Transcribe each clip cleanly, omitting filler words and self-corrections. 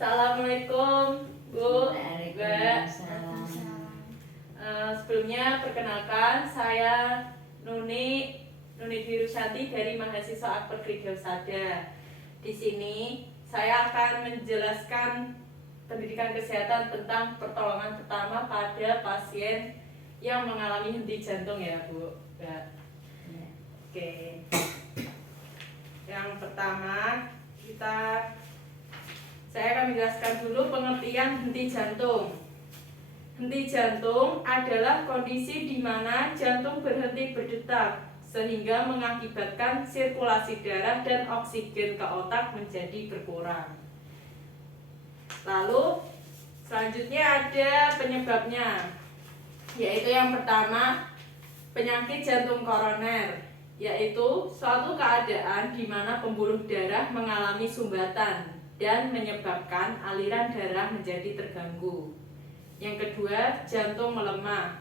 Assalamualaikum Bu, Mbak. Waalaikumsalam. Sebelumnya perkenalkan saya Nuni Dwi Rusyanti dari mahasiswa Akper Gereja Husada. Di sini saya akan menjelaskan pendidikan kesehatan tentang pertolongan pertama pada pasien yang mengalami henti jantung ya Bu, Mbak. Ya. Oke. Yang pertama saya akan menjelaskan dulu pengertian henti jantung. Henti jantung adalah kondisi di mana jantung berhenti berdetak sehingga mengakibatkan sirkulasi darah dan oksigen ke otak menjadi berkurang. Lalu selanjutnya ada penyebabnya, yaitu yang pertama penyakit jantung koroner, yaitu suatu keadaan di mana pembuluh darah mengalami sumbatan dan menyebabkan aliran darah menjadi terganggu. Yang kedua, jantung melemah.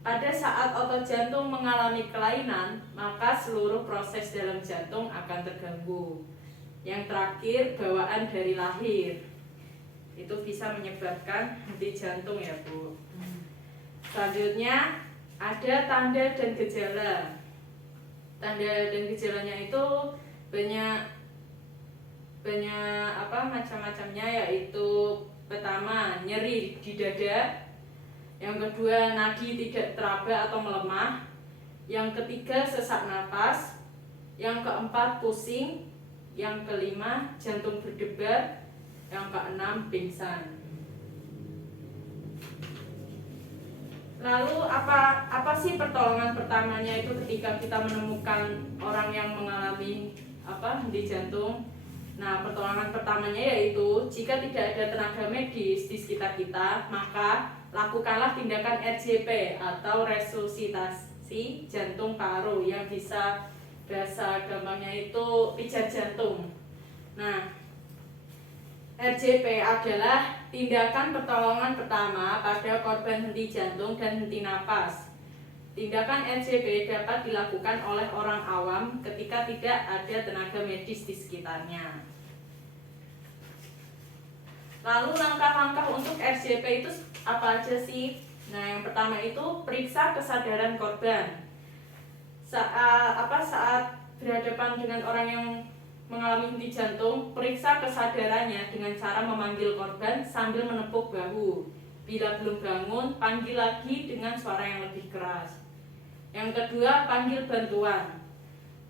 Pada saat otot jantung mengalami kelainan, maka seluruh proses dalam jantung akan terganggu. Yang terakhir, bawaan dari lahir. Itu bisa menyebabkan henti jantung ya Bu. Selanjutnya, ada tanda dan gejala. Tanda dan gejalanya itu banyak macam-macamnya, yaitu pertama nyeri di dada, yang kedua nadi tidak teraba atau melemah, yang ketiga sesak napas, yang keempat pusing, yang kelima jantung berdebar, yang keenam pingsan. Lalu apa sih pertolongan pertamanya itu ketika kita menemukan orang yang mengalami henti jantung? Nah, pertolongan pertamanya yaitu jika tidak ada tenaga medis di sekitar kita, maka lakukanlah tindakan RJP atau resusitasi jantung paru, yang bisa bahasa gampangnya itu pijat jantung. Nah, RJP adalah tindakan pertolongan pertama pada korban henti jantung dan henti napas. Tindakan RJP dapat dilakukan oleh orang awam ketika tidak ada tenaga medis di sekitarnya. Lalu langkah-langkah untuk RJP itu apa aja sih? Nah, yang pertama itu periksa kesadaran korban. Saat berhadapan dengan orang yang mengalami henti jantung, periksa kesadarannya dengan cara memanggil korban sambil menepuk bahu. Bila belum bangun, panggil lagi dengan suara yang lebih keras. Yang kedua, panggil bantuan.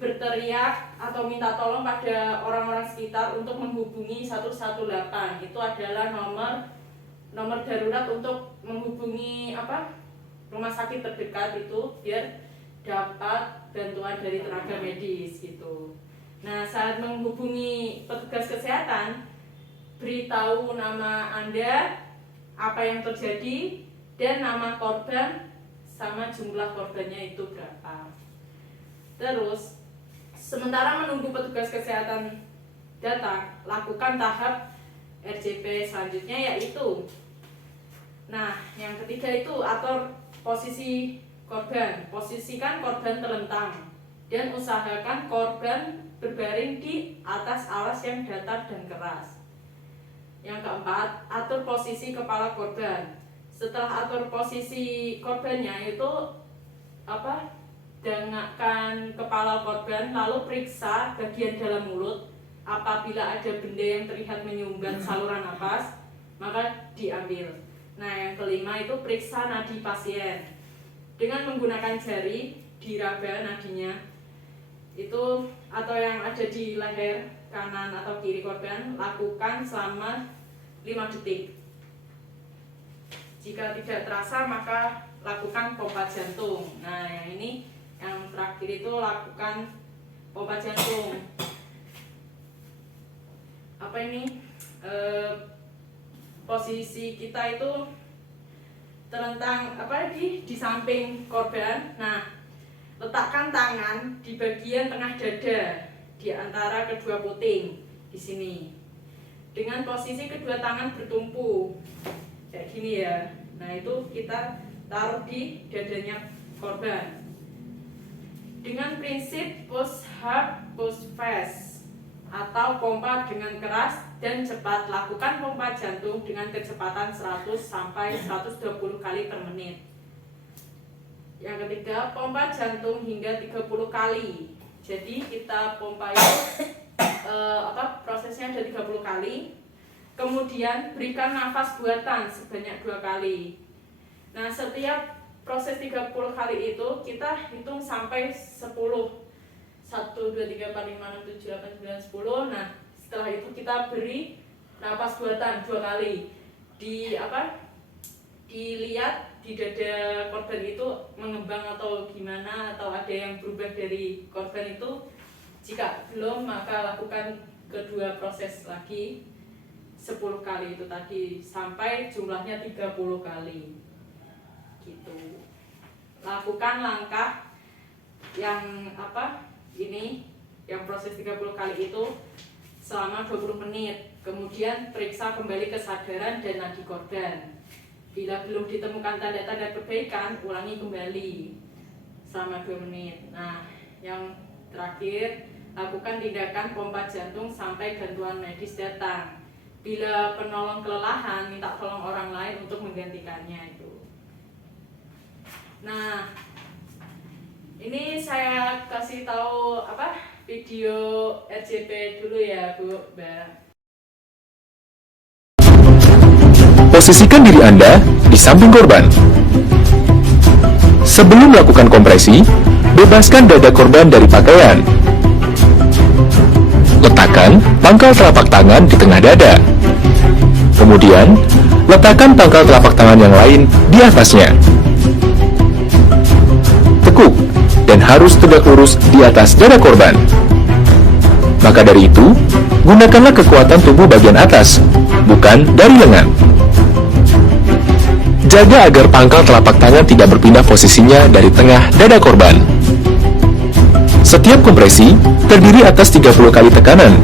Berteriak atau minta tolong pada orang-orang sekitar untuk menghubungi 118. Itu adalah nomor darurat untuk menghubungi rumah sakit terdekat itu biar dapat bantuan dari tenaga medis gitu. Nah, saat menghubungi petugas kesehatan, beritahu nama Anda, apa yang terjadi, dan nama korban sama jumlah korbannya itu berapa. Terus, sementara menunggu petugas kesehatan datang, lakukan tahap RJP selanjutnya, yaitu yang ketiga itu atur posisi korban. Posisikan korban terlentang dan usahakan korban berbaring di atas alas yang datar dan keras. Yang keempat, atur posisi kepala korban. Setelah atur posisi korbannya itu dengakkan kepala korban, lalu periksa bagian dalam mulut. Apabila ada benda yang terlihat menyumbat saluran napas, maka diambil. Nah, yang kelima itu periksa nadi pasien. Dengan menggunakan jari diraba nadinya itu, atau yang ada di leher kanan atau kiri korban, lakukan selama 5 detik. Jika tidak terasa, maka lakukan pompa jantung. Nah, yang terakhir itu lakukan pompa jantung. Posisi kita itu terlentang di samping korban. Nah, letakkan tangan di bagian tengah dada di antara kedua puting di sini. Dengan posisi kedua tangan bertumpu kayak gini ya. Nah, itu kita taruh di dadanya korban. Dengan prinsip push hard push fast atau pompa dengan keras dan cepat. Lakukan pompa jantung dengan kecepatan 100 sampai 120 kali per menit. Yang ketiga, pompa jantung hingga 30 kali. Jadi kita pompa itu prosesnya ada 30 kali. Kemudian berikan nafas buatan sebanyak 2 kali. Nah, setiap proses 30 kali itu kita hitung sampai 10. 1, 2, 3, 4, 5, 6, 7, 8, 9, 10. Nah, setelah itu kita beri napas buatan 2 kali. Dilihat di dada korban itu mengembang atau gimana, atau ada yang berubah dari korban itu. Jika belum, maka lakukan kedua proses lagi 10 kali itu tadi sampai jumlahnya 30 kali. Gitu. Lakukan langkah yang yang proses 30 kali itu selama 20 menit. Kemudian periksa kembali kesadaran dan nadi korban. Bila belum ditemukan tanda-tanda perbaikan, ulangi kembali selama 2 menit. Nah, yang terakhir, lakukan tindakan pompa jantung sampai bantuan medis datang. Bila penolong kelelahan, minta tolong orang lain untuk menggantikannya itu. Nah, ini saya kasih tahu video RJP dulu ya, Bu, Mbak. Posisikan diri Anda di samping korban. Sebelum melakukan kompresi, bebaskan dada korban dari pakaian. Letakkan pangkal telapak tangan di tengah dada. Kemudian, letakkan pangkal telapak tangan yang lain di atasnya. Tekuk dan harus tegak lurus di atas dada korban. Maka dari itu, gunakanlah kekuatan tubuh bagian atas, bukan dari lengan. Jaga agar pangkal telapak tangan tidak berpindah posisinya dari tengah dada korban. Setiap kompresi terdiri atas 30 kali tekanan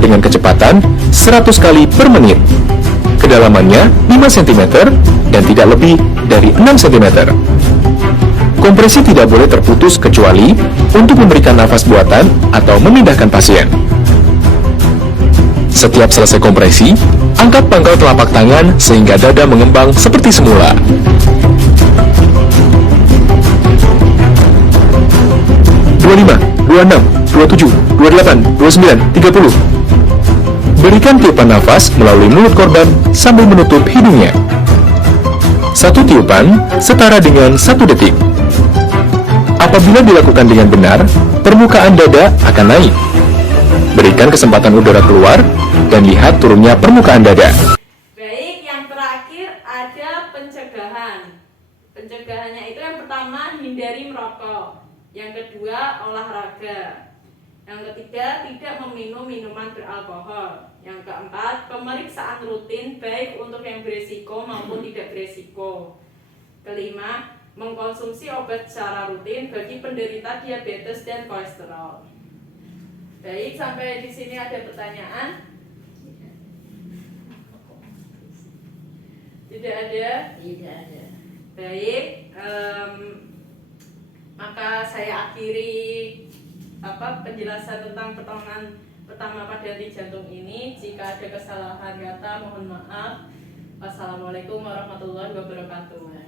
dengan kecepatan 100 kali per menit. Kedalamannya 5 cm dan tidak lebih dari 6 cm. Kompresi tidak boleh terputus kecuali untuk memberikan nafas buatan atau memindahkan pasien. Setiap selesai kompresi, angkat pangkal telapak tangan sehingga dada mengembang seperti semula. (25, 26, 27, 28, 29, 30). Berikan tiupan nafas melalui mulut korban sambil menutup hidungnya. Satu tiupan setara dengan 1 detik. Apabila dilakukan dengan benar, permukaan dada akan naik. Berikan kesempatan udara keluar dan lihat turunnya permukaan dada. Baik, yang terakhir ada pencegahan. Pencegahannya itu yang pertama, hindari merokok. Yang kedua, olahraga. Yang ketiga, tidak meminum minuman beralkohol. Yang keempat, pemeriksaan rutin baik untuk yang beresiko maupun tidak beresiko. Kelima, mengkonsumsi obat secara rutin bagi penderita diabetes dan kolesterol. Baik, sampai di sini ada pertanyaan? Tidak ada? Tidak ada. Baik, maka saya akhiri penjelasan tentang pertolongan pertama pada henti jantung ini. Jika ada kesalahan kata, mohon maaf. Wassalamualaikum warahmatullahi wabarakatuh.